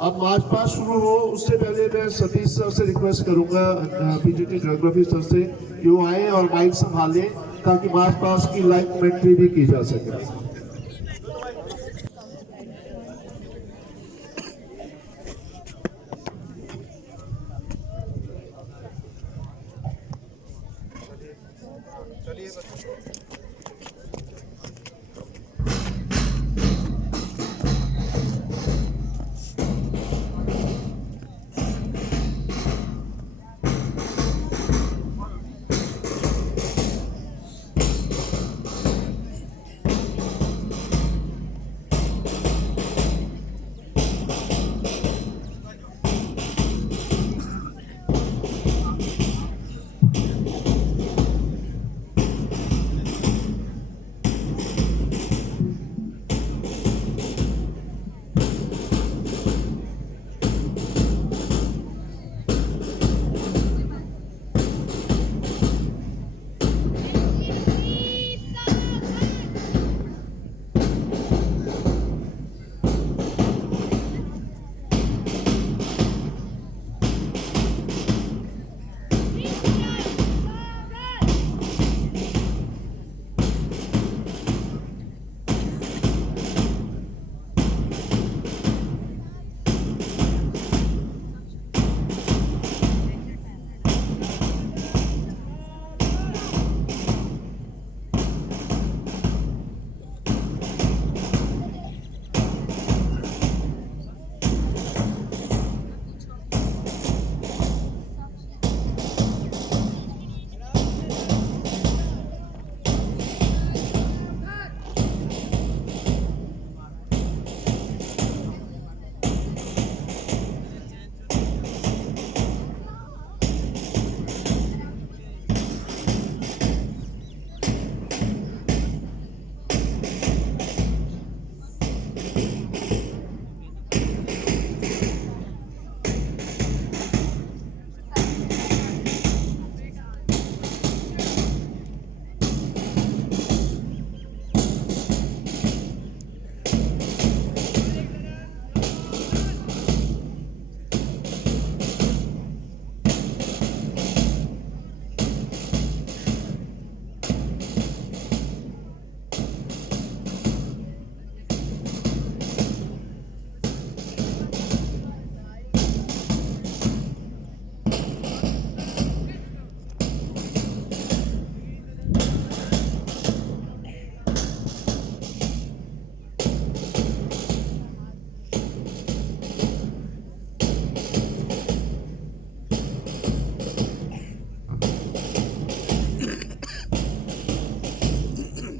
अब march past शुरू हो उससे पहले मैं सतीश सर से रिक्वेस्ट करूंगा, पीजीटी ज्योग्राफी सर से, कि वो आए और माइक संभालें ताकि मार्च पास्ट की लाइव कमेंट्री भी की जा सके।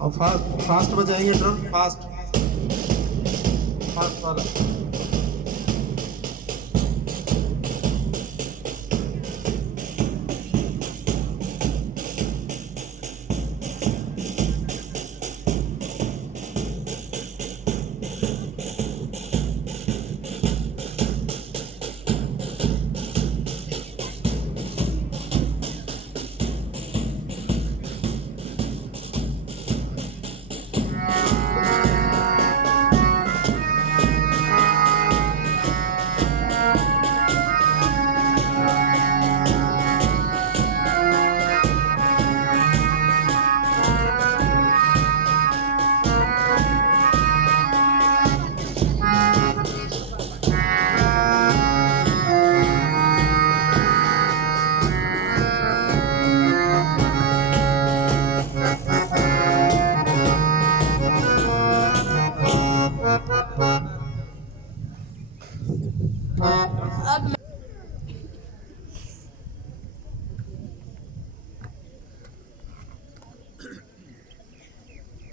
और फास्ट बजाएंगे ड्रम, फास्ट फास्ट वाला।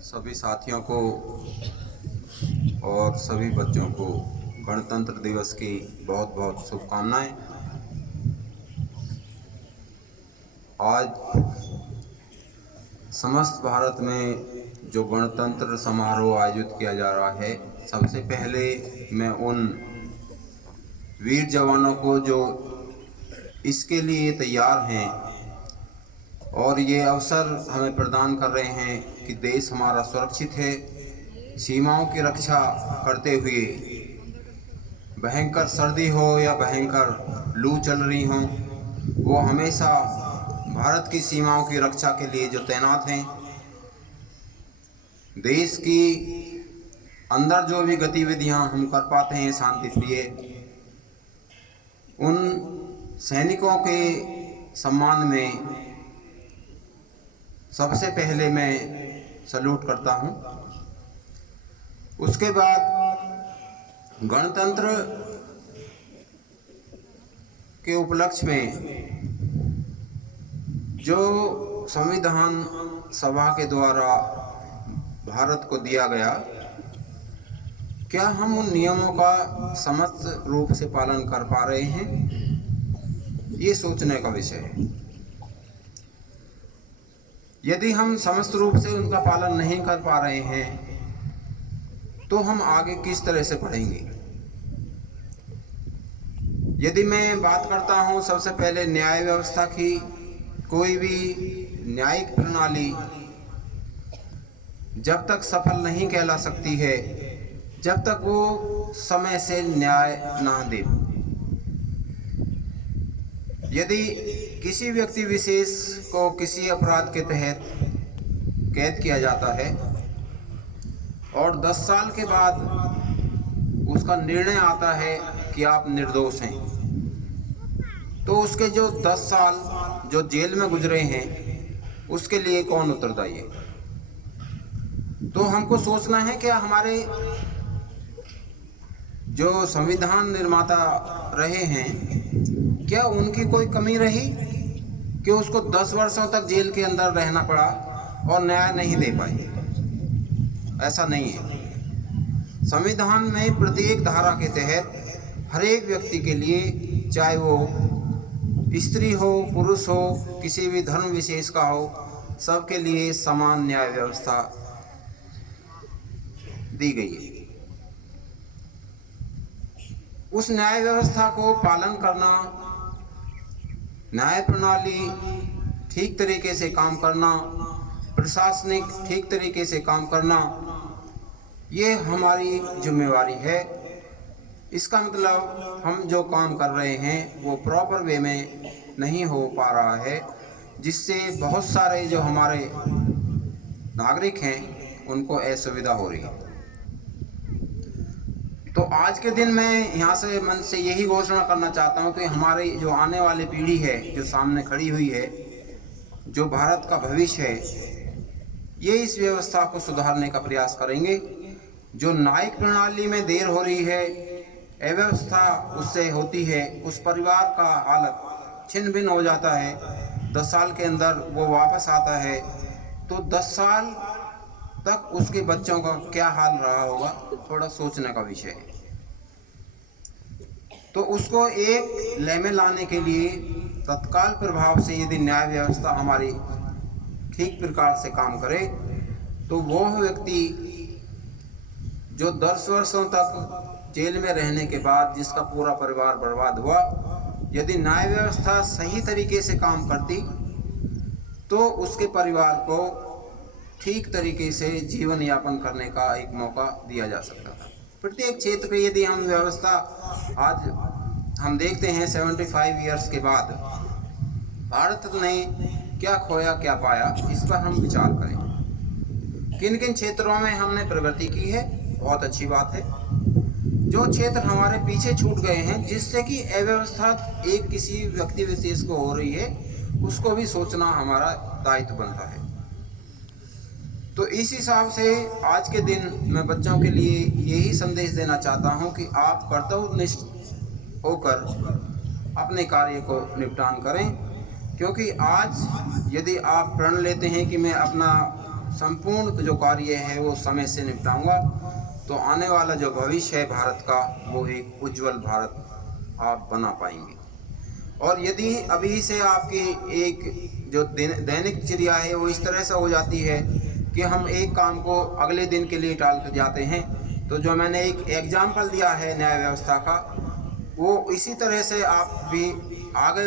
सभी साथियों को और सभी बच्चों को गणतंत्र दिवस की बहुत बहुत शुभकामनाएं। आज समस्त भारत में जो गणतंत्र समारोह आयोजित किया जा रहा है, सबसे पहले मैं उन वीर जवानों को जो इसके लिए तैयार हैं और ये अवसर हमें प्रदान कर रहे हैं कि देश हमारा सुरक्षित है, सीमाओं की रक्षा करते हुए भयंकर सर्दी हो या भयंकर लू चल रही हो, वो हमेशा भारत की सीमाओं की रक्षा के लिए जो तैनात हैं। देश की अंदर जो भी गतिविधियां हम कर पाते हैं शांति प्रिय, उन सैनिकों के सम्मान में सबसे पहले मैं सल्यूट करता हूं। उसके बाद गणतंत्र के उपलक्ष्य में जो संविधान सभा के द्वारा भारत को दिया गया, क्या हम उन नियमों का समस्त रूप से पालन कर पा रहे हैं, ये सोचने का विषय है। यदि हम समस्त रूप से उनका पालन नहीं कर पा रहे हैं तो हम आगे किस तरह से पढ़ेंगे। यदि मैं बात करता हूं सबसे पहले न्याय व्यवस्था की, कोई भी न्यायिक प्रणाली जब तक सफल नहीं कहला सकती है जब तक वो समय से न्याय ना दे। यदि किसी व्यक्ति विशेष को किसी अपराध के तहत कैद किया जाता है और 10 साल के बाद उसका निर्णय आता है कि आप निर्दोष हैं, तो उसके जो 10 साल जो जेल में गुजरे हैं उसके लिए कौन उत्तरदायी है। तो हमको सोचना है कि हमारे जो संविधान निर्माता रहे हैं, क्या उनकी कोई कमी रही कि उसको 10 वर्षों तक जेल के अंदर रहना पड़ा और न्याय नहीं दे पाए। ऐसा नहीं है। संविधान में प्रत्येक धारा के तहत हर एक व्यक्ति के लिए, चाहे वो स्त्री हो, पुरुष हो, किसी भी धर्म विशेष का हो, सबके लिए समान न्याय व्यवस्था दी गई है। उस न्याय व्यवस्था को पालन करना, न्याय प्रणाली ठीक तरीके से काम करना, प्रशासनिक ठीक तरीके से काम करना, ये हमारी जिम्मेवारी है। इसका मतलब हम जो काम कर रहे हैं वो प्रॉपर वे में नहीं हो पा रहा है, जिससे बहुत सारे जो हमारे नागरिक हैं उनको असुविधा हो रही है। तो आज के दिन मैं यहाँ से मन से यही घोषणा करना चाहता हूँ कि हमारी जो आने वाली पीढ़ी है, जो सामने खड़ी हुई है, जो भारत का भविष्य है, ये इस व्यवस्था को सुधारने का प्रयास करेंगे। जो न्यायिक प्रणाली में देर हो रही है, अव्यवस्था उससे होती है, उस परिवार का हालत छिन्न भिन्न हो जाता है, 10 साल के अंदर वो वापस आता है, तो 10 साल तक उसके बच्चों का क्या हाल रहा होगा, थोड़ा सोचने का विषय है। तो उसको एक लय में लाने के लिए तत्काल प्रभाव से यदि न्याय व्यवस्था हमारी ठीक प्रकार से काम करे, तो वो व्यक्ति जो 10 वर्षों तक जेल में रहने के बाद जिसका पूरा परिवार बर्बाद हुआ, यदि न्याय व्यवस्था सही तरीके से काम करती तो उसके परिवार को ठीक तरीके से जीवन यापन करने का एक मौका दिया जा सकता था। प्रत्येक क्षेत्र में यदि हम व्यवस्था, आज हम देखते हैं 75 ईयर्स के बाद भारत ने क्या खोया क्या पाया, इस पर हम विचार करें। किन किन क्षेत्रों में हमने प्रगति की है, बहुत अच्छी बात है। जो क्षेत्र हमारे पीछे छूट गए हैं, जिससे कि अव्यवस्था एक किसी व्यक्ति विशेष को हो रही है, उसको भी सोचना हमारा दायित्व बनता है। तो इस हिसाब से आज के दिन मैं बच्चों के लिए यही संदेश देना चाहता हूं कि आप कर्तव्यनिष्ठ होकर अपने कार्य को निपटान करें, क्योंकि आज यदि आप प्रण लेते हैं कि मैं अपना संपूर्ण जो कार्य है वो समय से निपटाऊंगा, तो आने वाला जो भविष्य है भारत का, वो एक उज्जवल भारत आप बना पाएंगे। और यदि अभी से आपकी एक जो दैनिक चर्या है वो इस तरह से हो जाती है कि हम एक काम को अगले दिन के लिए टाल कर जाते हैं, तो जो मैंने एक एग्जाम्पल दिया है न्याय व्यवस्था का, वो इसी तरह से आप भी आगे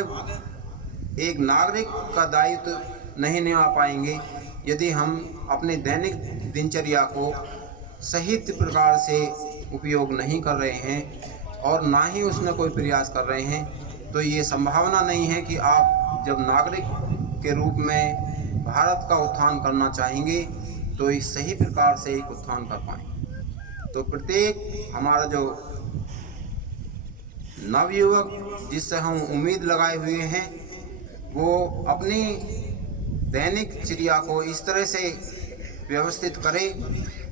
एक नागरिक का दायित्व नहीं निभा पाएंगे यदि हम अपने दैनिक दिनचर्या को सही प्रकार से उपयोग नहीं कर रहे हैं। और ना ही उसने कोई प्रयास कर रहे हैं, तो ये संभावना नहीं है कि आप जब नागरिक के रूप में भारत का उत्थान करना चाहेंगे तो इस सही प्रकार से एक उत्थान कर पाएंगे। तो प्रत्येक हमारा जो नवयुवक जिससे हम उम्मीद लगाए हुए हैं, वो अपनी दैनिक चर्या को इस तरह से व्यवस्थित करे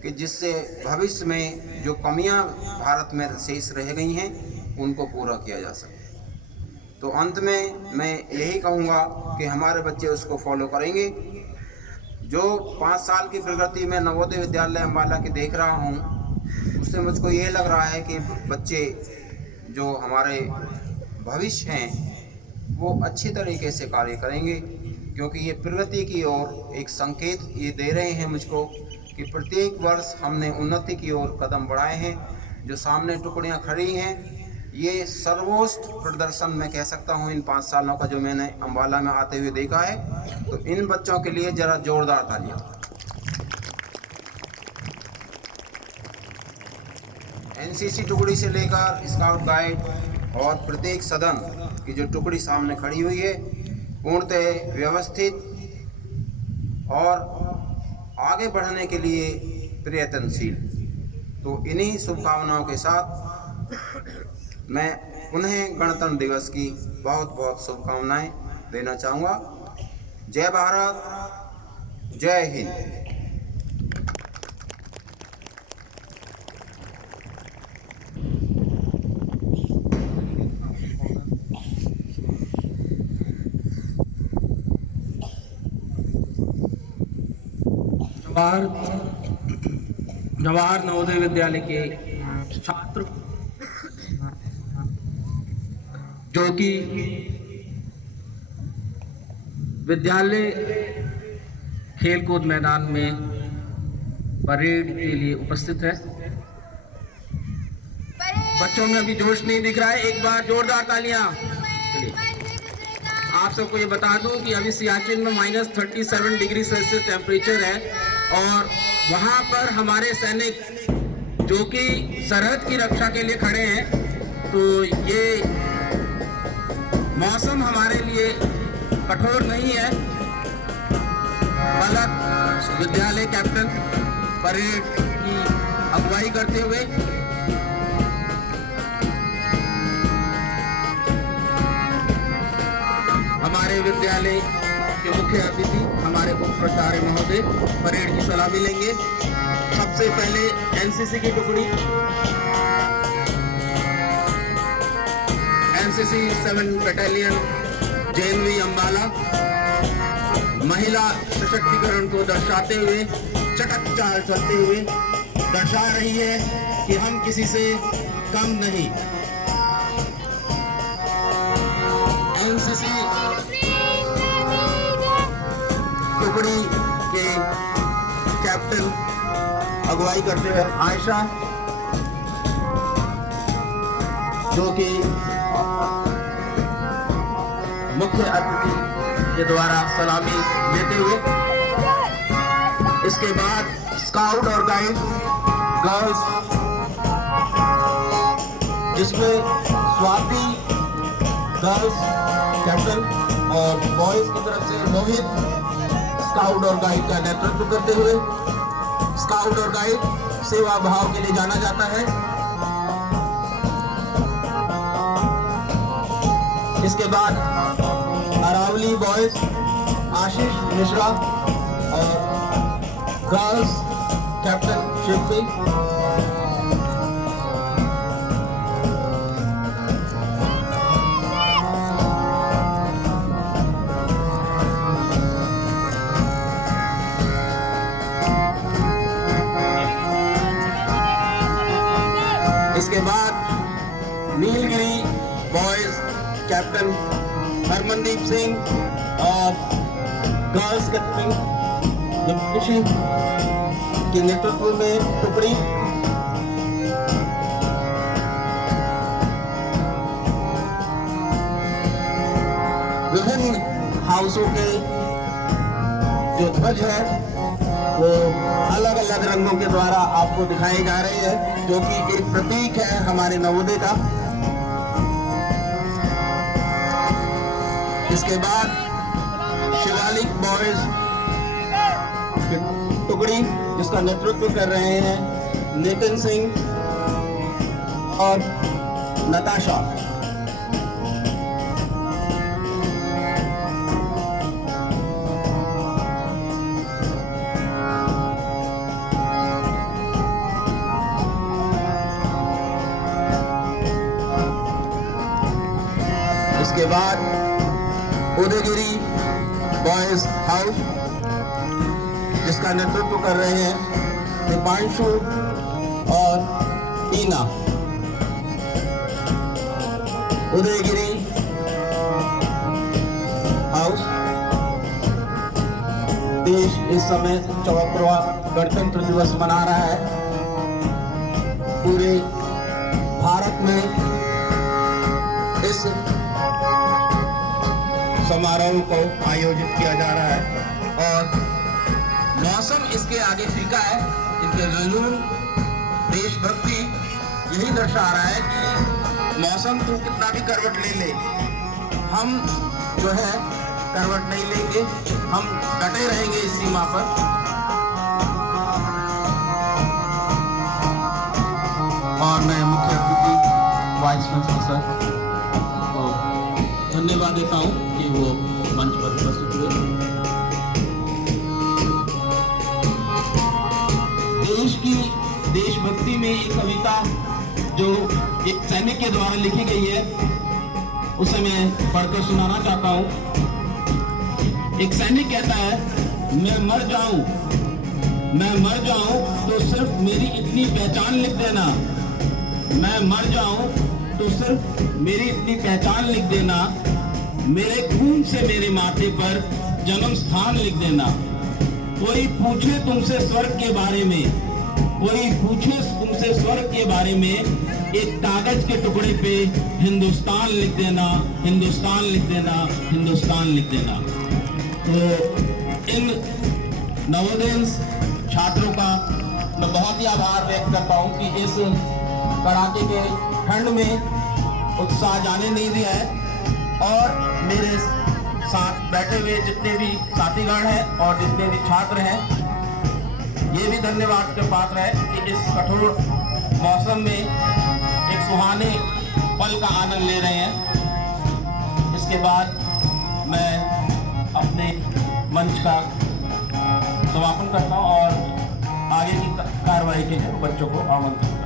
कि जिससे भविष्य में जो कमियां भारत में शेष रह गई हैं उनको पूरा किया जा सके। तो अंत में मैं यही कहूँगा कि हमारे बच्चे उसको फॉलो करेंगे। जो 5 साल की प्रगति में नवोदय विद्यालय अम्बाला की देख रहा हूँ, उससे मुझको ये लग रहा है कि बच्चे जो हमारे भविष्य हैं वो अच्छी तरीके से कार्य करेंगे, क्योंकि ये प्रगति की ओर एक संकेत ये दे रहे हैं मुझको कि प्रत्येक वर्ष हमने उन्नति की ओर कदम बढ़ाए हैं। जो सामने टुकड़ियां खड़ी हैं, ये सर्वोच्च प्रदर्शन मैं कह सकता हूं इन 5 सालों का जो मैंने अम्बाला में आते हुए देखा है। तो इन बच्चों के लिए जरा जोरदार तालियां। एनसीसी टुकड़ी से लेकर स्काउट गाइड और प्रत्येक सदन की जो टुकड़ी सामने खड़ी हुई है, पूर्णतः व्यवस्थित और आगे बढ़ने के लिए प्रयत्नशील। तो इन्हीं शुभकामनाओं के साथ मैं पुनः गणतंत्र दिवस की बहुत बहुत शुभकामनाएं देना चाहूँगा। जय भारत, जय हिंद। जवाहर नवोदय विद्यालय के छात्र जो कि विद्यालय खेलकूद मैदान में परेड के लिए उपस्थित है। बच्चों में अभी जोश नहीं दिख रहा है। एक बार जोरदार तालियां। आप सबको ये बता दूं कि अभी सियाचिन में -37 डिग्री सेल्सियस टेम्परेचर है और वहाँ पर हमारे सैनिक जो कि सरहद की रक्षा के लिए खड़े हैं। तो ये मौसम हमारे लिए कठोर नहीं है। पलक विद्यालय कैप्टन परेड की अगुवाई करते हुए हमारे विद्यालय के मुख्य अतिथि हमारे उप प्राचार्य महोदय परेड की सलामी लेंगे। सबसे पहले एनसीसी की टुकड़ी, एनसीसी 7 बटालियन जेएनवी अम्बाला महिला सशक्तिकरण को दर्शाते हुए चटक चाल चलते हुए दर्शा रही है कि हम किसी से कम नहीं। एनसीसी टुकड़ी के कैप्टन अगुवाई करते हुए आयशा, जो कि मुख्य अतिथि के द्वारा सलामी लेते हुए, इसके बाद स्काउट और गाइड गर्ल्स जिसमें स्वाति गर्ल्स कैप्टन और बॉयज की तरफ से मोहित स्काउट और गाइड का नेतृत्व करते हुए, स्काउट और गाइड सेवा भाव के लिए जाना जाता है। इसके बाद अरावली बॉयज आशीष मिश्रा और गर्ल्स कैप्टन शिल्पी। इसके बाद नीलगिरी बॉयज कैप्टन हरमनदीप सिंह और गर्ल्स कैप्टन दीप्ति के नेतृत्व में टुकड़ी विभिन्न हाउसों के जो ध्वज है वो अलग अलग रंगों के द्वारा आपको दिखाए जा रहे हैं, जो कि एक प्रतीक है हमारे नवोदय का। इसके बाद शिवालिक बॉयज टुकड़ी जिसका नेतृत्व कर रहे हैं नितिन सिंह और नताशा। इसके बाद उदयगिरी बॉयज हाउस जिसका नेतृत्व कर रहे हैं दीपांशु और टीना। उदयगिरी हाउस देश इस समय 74वां गणतंत्र दिवस मना रहा है। पूरे भारत में इस समारोह को आयोजित किया जा रहा है और मौसम इसके आगे फीका है। इनके जुनून देशभक्ति यही दर्शा रहा है कि मौसम तो कितना भी करवट ले ले, हम जो है करवट नहीं लेंगे, हम डटे रहेंगे इस सीमा पर। और मैं मुख्य अतिथि वाइस चांसलर को धन्यवाद देता हूं कि वो मंच पर उपस्थित हुए। देश की देशभक्ति में एक कविता जो एक सैनिक के द्वारा लिखी गई है उसे मैं पढ़कर सुनाना चाहता हूं। एक सैनिक कहता है, मैं मर जाऊं तो सिर्फ मेरी इतनी पहचान लिख देना। मैं मर जाऊं तो सिर्फ मेरी इतनी पहचान लिख देना। मेरे खून से मेरे माथे पर जन्म स्थान लिख देना। कोई पूछे तुमसे स्वर्ग के बारे में, कोई पूछे तुमसे स्वर्ग के बारे में, एक कागज के टुकड़े पे हिंदुस्तान लिख देना, हिंदुस्तान लिख देना, हिंदुस्तान लिख देना। तो इन नवोदय छात्रों का मैं बहुत ही आभार व्यक्त करता हूँ कि इस कड़ाके के ठंड में उत्साह जाने नहीं दिया है और मेरे साथ बैठे हुए जितने भी साथीगण हैं और जितने भी छात्र हैं ये भी धन्यवाद के पात्र है कि इस कठोर मौसम में एक सुहाने पल का आनंद ले रहे हैं। इसके बाद मैं अपने मंच का समापन करता हूँ और आगे की कार्रवाई के लिए बच्चों को आमंत्रित